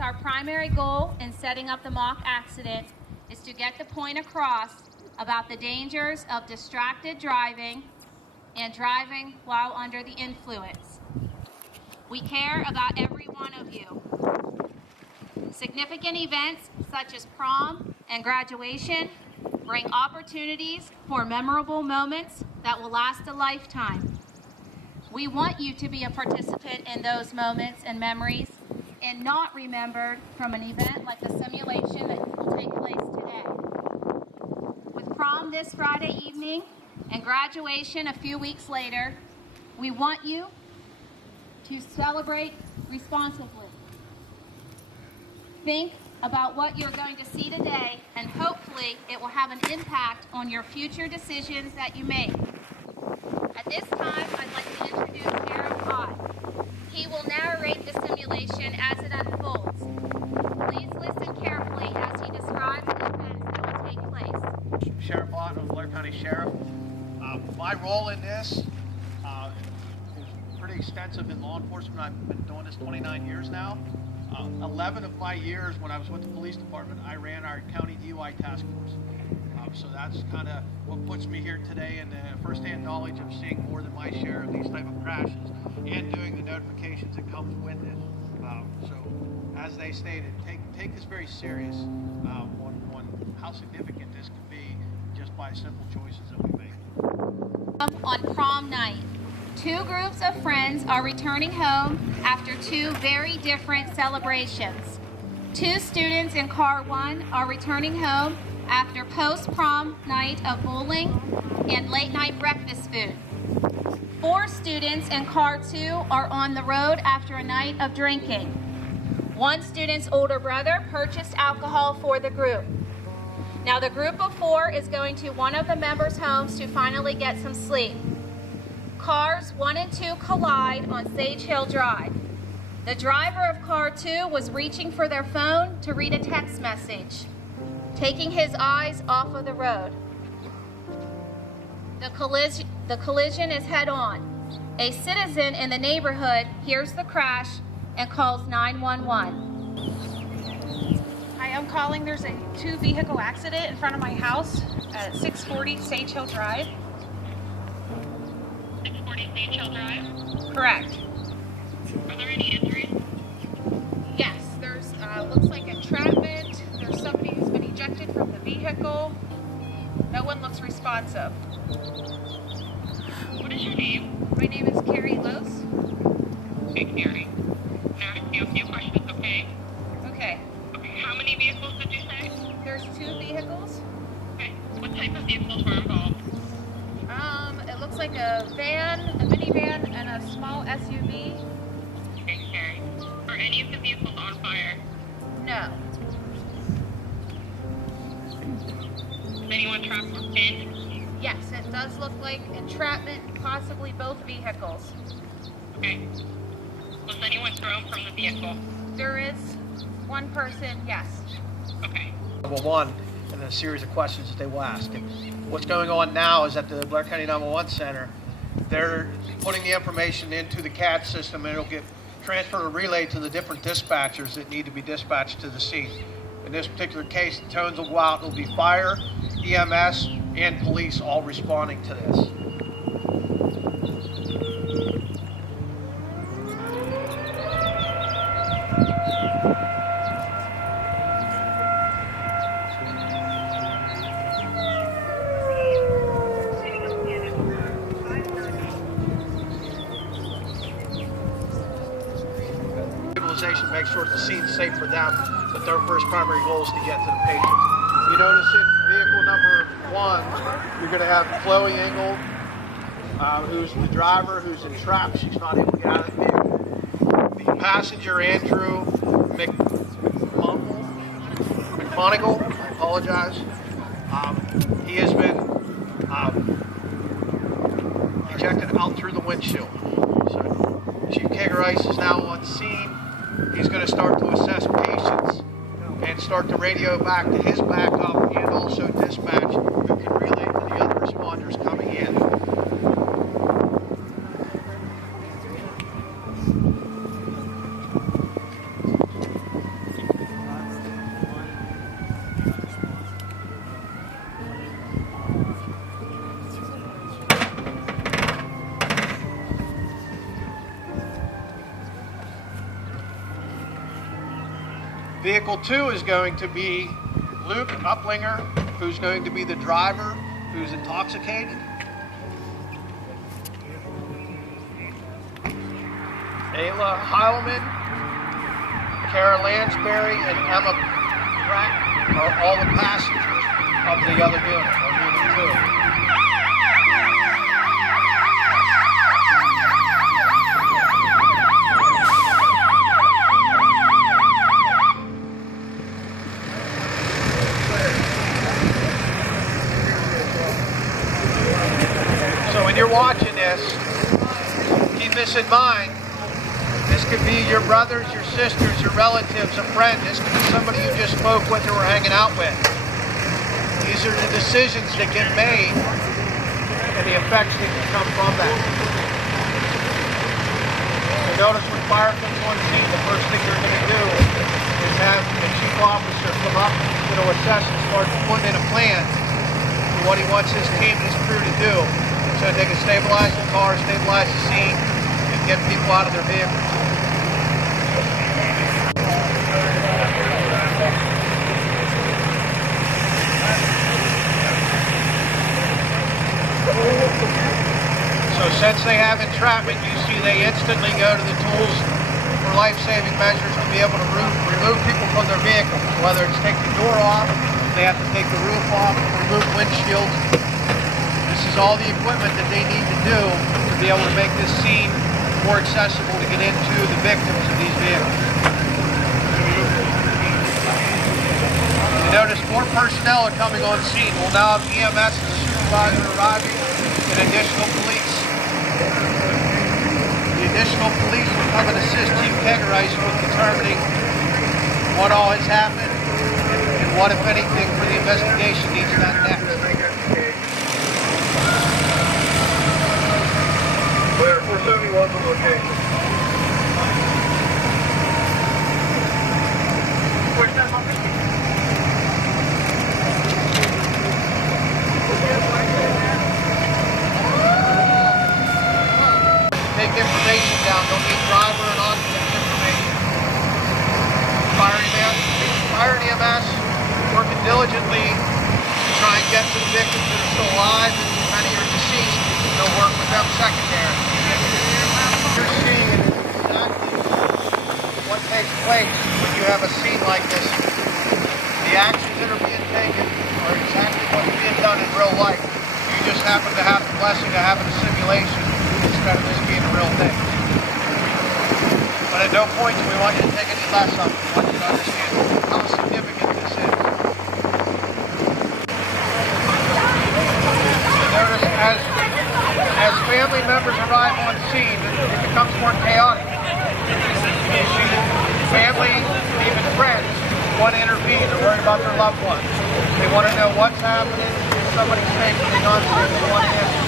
students, our primary goal in setting up the mock accident is to get the point across about the dangers of distracted driving and driving while under the influence. We care about every one of you. Significant events such as prom and graduation bring opportunities for memorable moments that will last a lifetime. We want you to be a participant in those moments and memories and not remembered from an event like the simulation that will take place today. With prom this Friday evening and graduation a few weeks later, we want you to celebrate responsibly. Think about what you're going to see today, and hopefully it will have an impact on your future decisions that you make. At this time, I'd like to introduce Aaron Pott. He will narrate the simulation as it unfolds. Please listen carefully as he describes the events that will take place. Sheriff Ott, I'm Blair County Sheriff. My role in this is pretty extensive in law enforcement. I've been doing this 29 years now. 11 of my years when I was with the police department, I ran our county DUI task force. So that's kind of what puts me here today, and first-hand knowledge of seeing more than my share of these type of crashes and doing the notifications that comes with it. So as they stated, take this very serious on how significant this can be just by simple choices that we make. On prom night, two groups of friends are returning home after two very different celebrations. Two students in car 1 are returning home after post-prom night of bowling and late-night breakfast food. 4 students in car 2 are on the road after a night of drinking. One student's older brother purchased alcohol for the group. Now the group of 4 is going to one of the members' homes to finally get some sleep. Cars 1 and 2 collide on Sage Hill Drive. The driver of car 2 was reaching for their phone to read a text message, taking his eyes off of the road. The collision is head-on. A citizen in the neighborhood hears the crash and calls 911. Hi, I'm calling. There's a 2-vehicle accident in front of my house at 640 Sage Hill Drive. 640 Sage Hill Drive? Correct. Are there any injuries? Yes, there's looks like entrapment. There's somebody who's been ejected from the vehicle. No one looks responsive. What is your name? My name is Carrie Lose. Hey, Carrie. Now, ask you a few questions, okay? Okay. How many vehicles did you say? There's 2 vehicles. Okay. What type of vehicles were involved? It looks like a van, a minivan, and a small SUV. Okay, Carrie. Are any of the vehicles on fire? No. Is anyone trapped or pinned? Yes, it does look like entrapment, possibly both vehicles. Okay. Was anyone thrown from the vehicle? There is one person, yes. Okay. Level 1, and then a series of questions that they will ask. And what's going on now is at the Blair County 911 Center, they're putting the information into the CAD system, and it'll get transferred or relayed to the different dispatchers that need to be dispatched to the scene. In this particular case, the tones will go out. It'll be fire, EMS, and police all responding to this. Stabilization makes sure the scene's safe for them, but their first primary goal is to get to the patient. You notice in vehicle number 1, you're going to have Chloe Engel, who's the driver, who's entrapped. She's not able to get out of the vehicle. The passenger, Andrew McMonigal, I apologize. He has been ejected out through the windshield. So Chief Kegerice is now on scene. He's going to start to assess patients and start to radio back to his backup and also dispatch, who can relay to the other responders coming in. Vehicle 2 is going to be Luke Uplinger, who's going to be the driver, who's intoxicated. Ayla Heilman, Kara Lansbury, and Emma Pratt are all the passengers of the other unit, or unit 2. So when you're watching this, keep this in mind. This could be your brothers, your sisters, your relatives, a friend. This could be somebody you just spoke with or were hanging out with. These are the decisions that get made and the effects that can come from that. So notice when fire comes on scene, the first thing you're going to do is have the chief officer come up, assess and start putting in a plan for what he wants his team and his crew to do so that they can stabilize the car, stabilize the scene, and get people out of their vehicles. So since they have entrapment, you see they instantly go to the tools for life-saving measures to be able to remove people from their vehicles, whether it's take the door off, they have to take the roof off, remove windshields. This is all the equipment that they need to do to be able to make this scene more accessible to get into the victims of these vehicles. You notice more personnel are coming on scene. We'll now have EMS and supervisor arriving and additional police. The additional police will come and assist Chief Kegerice with determining what all has happened and what, if anything, for the investigation needs done next. Clear, 471 to location. Where's that location? Take information down. They'll need driver and occupant information. Fire and EMS working diligently to try and get to the victims that are still alive, and many are deceased. They'll work with them secondary. You're seeing exactly what takes place when you have a scene like this. The actions that are being taken are exactly what's being done in real life. You just happen to have the blessing of having a simulation instead of this being a real thing. But at no point do we want you to take any less of it. We want you to understand how significant this is. You notice as family members arrive on scene, it becomes more chaotic. You see family, even friends, want to intervene. They're worried about their loved ones. They want to know what's happening. If somebody's safety is on scene, they want to answer.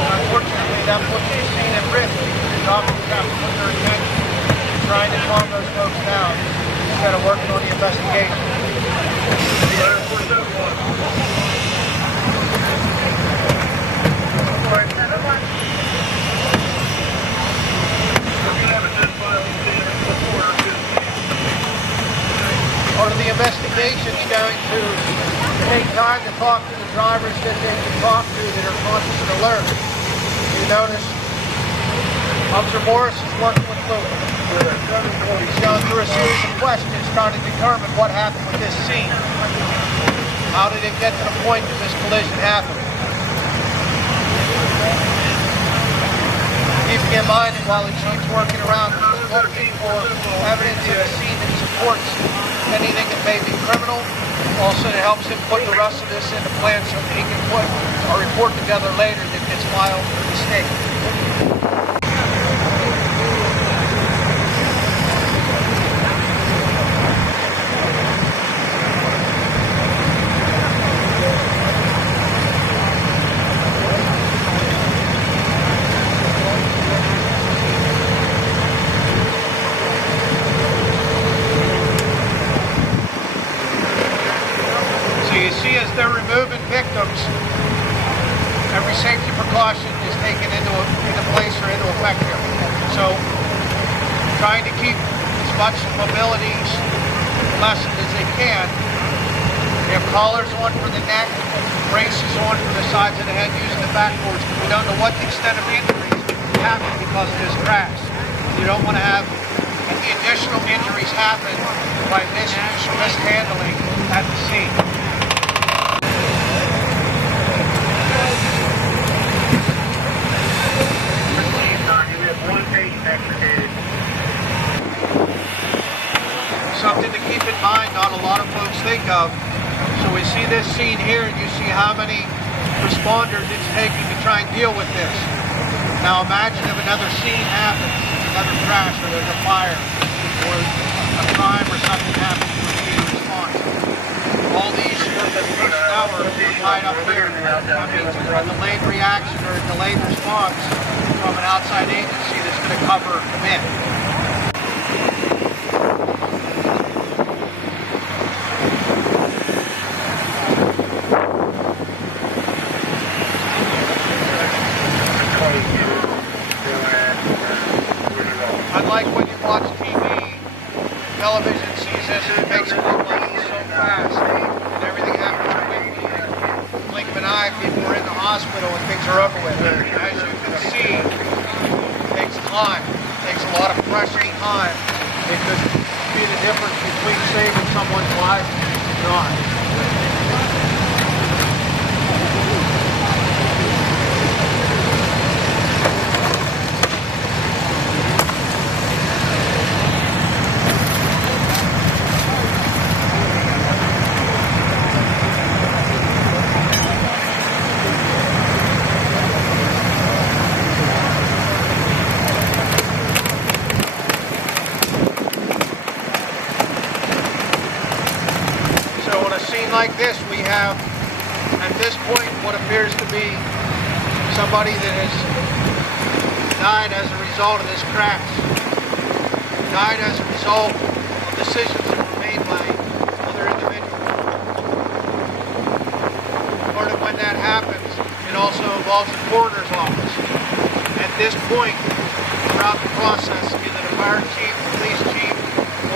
Unfortunately, that puts the scene at risk because these officers have to put their attention trying to calm those folks down instead of working on the investigation. Part of the investigation is going to take time to talk to the drivers that they can talk to that are conscious and alert. You notice Officer Morris is working with Luke. He's going through a series of questions trying to determine what happened with this scene. How did it get to the point that this collision happened? Keeping in mind that while the chief's working around looking for evidence in a scene that supports anything that may be criminal, also it helps him put the rest of this into plan so that he can put a report together later that gets filed with the state. They're removing victims, every safety precaution is taken into place or into effect here. So trying to keep as much mobility lessened as they can. We have collars on for the neck, braces on for the sides of the head using the backboards. We don't know what the extent of injuries happen because of this crash. You don't want to have any additional injuries happen by misuse or mishandling at the scene. One patient extricated. Something to keep in mind, not a lot of folks think of. So we see this scene here and you see how many responders it's taking to try and deal with this. Now imagine if another scene happens, another crash or there's a fire or a crime or something happens to immediate response. All these personnel are tied up here. That means a delayed reaction or a delayed response from an outside agency that's going to cover them in. Unlike when you watch TV, television sees this and it makes it look like it's so fast and everything happens quickly. Blink of an eye, people are in the hospital and things are over with. As you can see, it takes time. It takes a lot of pressure and time. It could be the difference between saving someone's life and not. Like this, we have at this point what appears to be somebody that has died as a result of this crash, died as a result of decisions that were made by other individuals. Part of when that happens, it also involves the coroner's office. At this point, throughout the process, either the fire chief, police chief,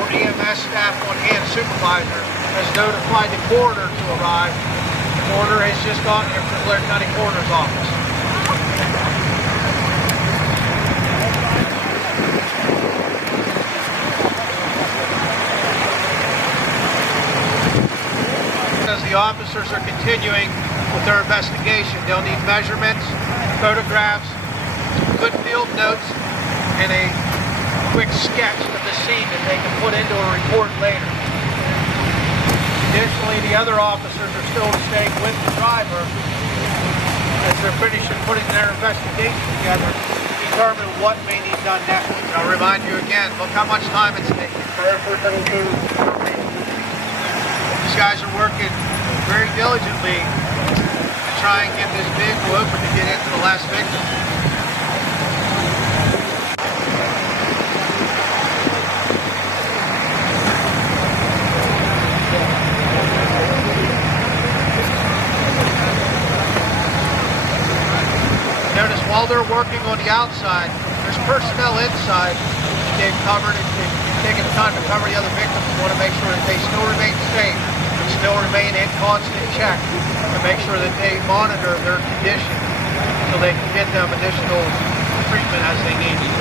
or EMS staff on hand supervisor has notified the coroner to arrive. The coroner has just gotten here from the Blair County Coroner's office. As the officers are continuing with their investigation, they'll need measurements, photographs, good field notes, and a quick sketch of the scene that they can put into a report later. Additionally, the other officers are still staying with the driver as they're finishing putting their investigation together to determine what may need done next. I'll remind you again, look how much time it's taking. These guys are working very diligently to try and get this vehicle open to get into the last victim. Notice while they're working on the outside, there's personnel inside that they've covered and they've taken the time to cover the other victims. They want to make sure that they still remain safe and still remain in constant check to make sure that they monitor their condition so they can get them additional treatment as they need it.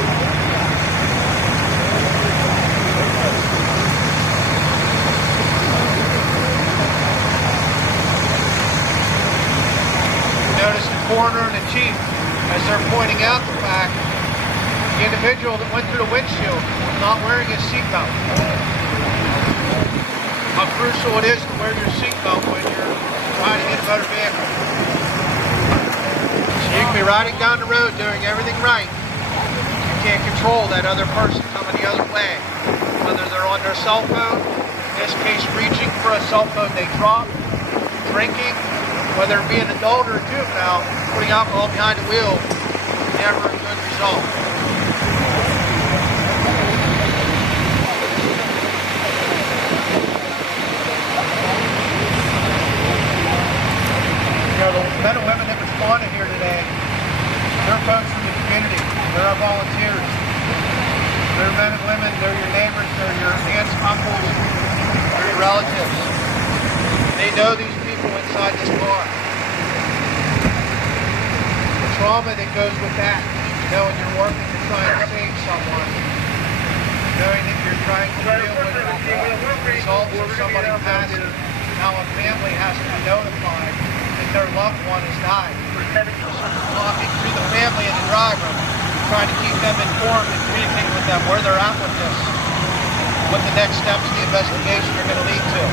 Notice the coroner and the chief, as they're pointing out the fact, the individual that went through the windshield was not wearing his seatbelt. How crucial it is to wear your seatbelt when you're riding in a motor vehicle. So you can be riding down the road doing everything right. You can't control that other person coming the other way. Whether they're on their cell phone, in this case reaching for a cell phone they dropped, drinking, whether it be an adult or a juvenile, putting alcohol behind the wheel, never a good result. You know, the men and women that responded here today, they're folks from the community. They're our volunteers. They're men and women, they're your neighbors, they're your aunts, uncles, relatives. They know these people inside this car. The trauma that goes with that, knowing you're working to try and save someone, knowing that you're trying to deal with the results of somebody passing, now a family has to be notified that their loved one has died. Talking through the family and the driver, trying to keep them informed and communicating with them where they're at with this, what the next steps of the investigation are going to lead to.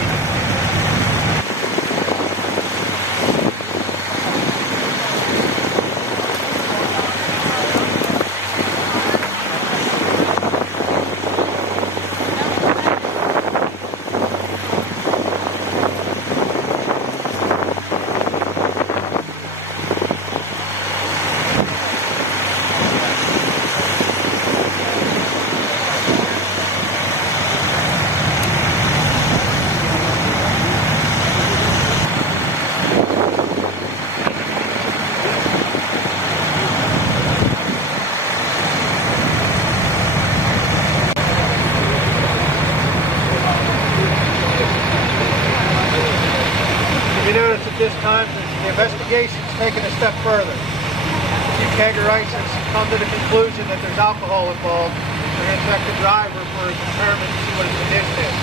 You notice at this time the investigation's taken a step further. The categorizations come to the conclusion that there's alcohol involved. They're going to check the driver for a determination to see what his condition is.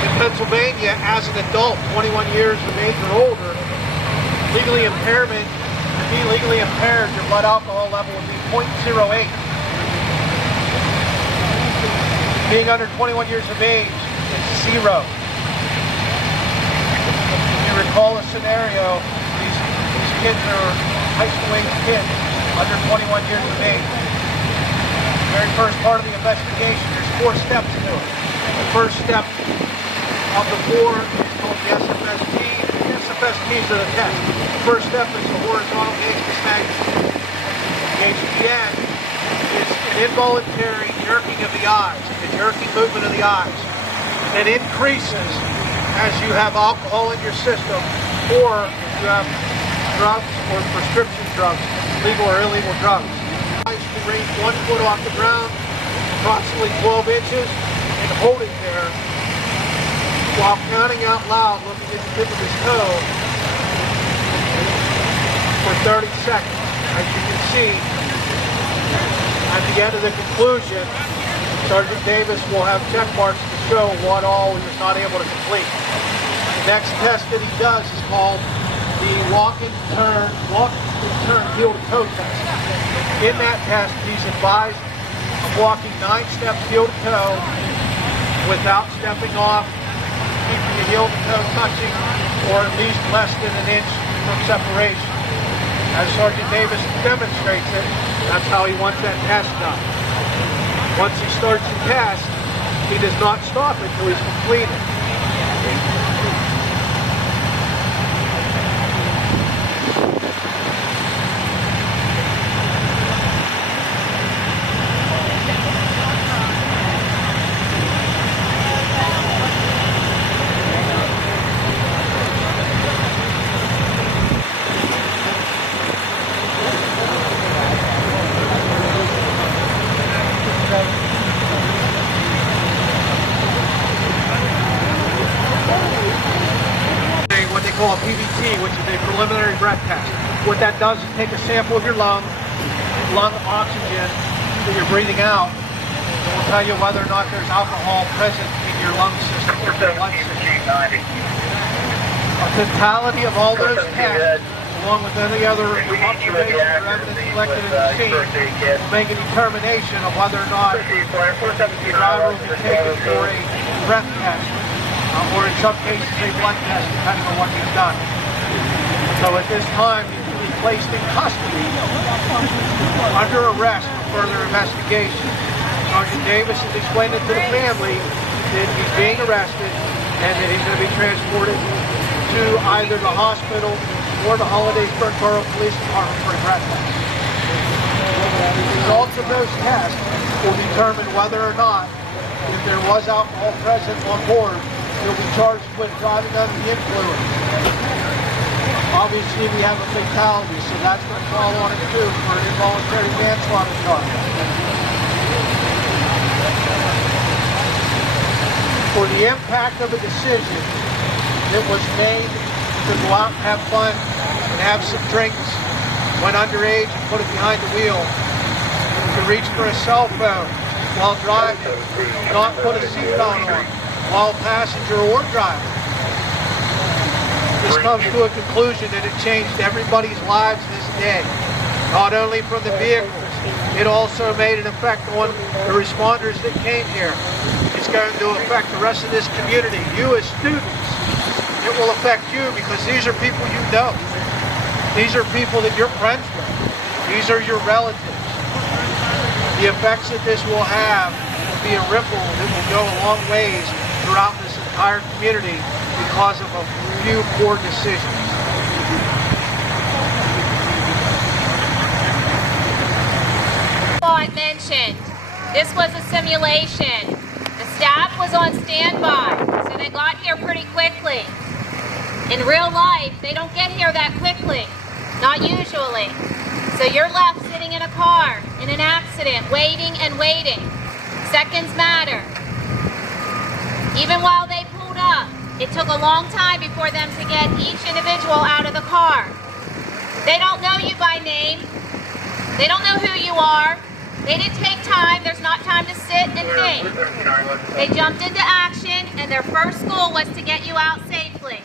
In Pennsylvania, as an adult, 21 years of age or older, legally impairment, to be legally impaired, your blood alcohol level would be 0.08. Being under 21 years of age, it's 0. Recall a scenario, these kids are high school age kids, under 21 years of age. The very first part of the investigation, there's 4 steps to it. The first step of the 4 is called the SFST. The SFSTs are the test. The first step is the horizontal gaze magnitude. The HDN is an involuntary jerking of the eyes, a jerking movement of the eyes that increases as you have alcohol in your system, or if you have drugs or prescription drugs, legal or illegal drugs. Eyes can range 1 foot off the ground, approximately 12 inches, and hold it there while counting out loud, looking at the tip of his toe for 30 seconds. As you can see, at the end of the conclusion, Sergeant Davis will have check marks to show what all he was not able to complete. The next test that he does is called the walking turn heel to toe test. In that test, he's advised of walking 9 steps heel to toe without stepping off, keeping your heel to toe touching, or at least less than an inch from separation. As Sergeant Davis demonstrates it, that's how he wants that test done. Once he starts the test, he does not stop until he's completed. Called PVT, which is a preliminary breath test. What that does is take a sample of your lung oxygen that you're breathing out. It will tell you whether or not there's alcohol present in your lung system or your blood system. A totality of all those tests, along with any other observations or evidence collected in the scene, will make a determination of whether or not the driver will be taken for a breath test. Or in some cases a blood test, depending on what you've done. So at this time, he's to be placed in custody under arrest for further investigation. Sergeant Davis has explained it to the family that he's being arrested and that he's going to be transported to either the hospital or the Holidaysburg Borough Police Department for a breath test. The results of those tests will determine whether or not, if there was alcohol present on board, he'll be charged with driving under the influence. Obviously, we have a fatality, so that's going to fall on it too for an involuntary manslaughter charge. for the impact of a decision that was made to go out and have fun and have some drinks when underage and put it behind the wheel, to reach for a cell phone while driving, not put a seatbelt on while passenger or driver. This comes to a conclusion that it changed everybody's lives this day, not only from the vehicles, it also made an effect on the responders that came here. It's going to affect the rest of this community. You as students, it will affect you because these are people you know. These are people that you're friends with. These are your relatives. The effects that this will have will be a ripple that will go a long ways throughout this entire community because of a few poor decisions. I mentioned this was a simulation. The staff was on standby, so they got here pretty quickly. In real life, they don't get here that quickly, not usually. So you're left sitting in a car, in an accident, waiting and waiting. Seconds matter. Even while they pulled up, it took a long time before them to get each individual out of the car. They don't know you by name. They don't know who you are. They didn't take time. There's not time to sit and think. They jumped into action, and their first goal was to get you out safely.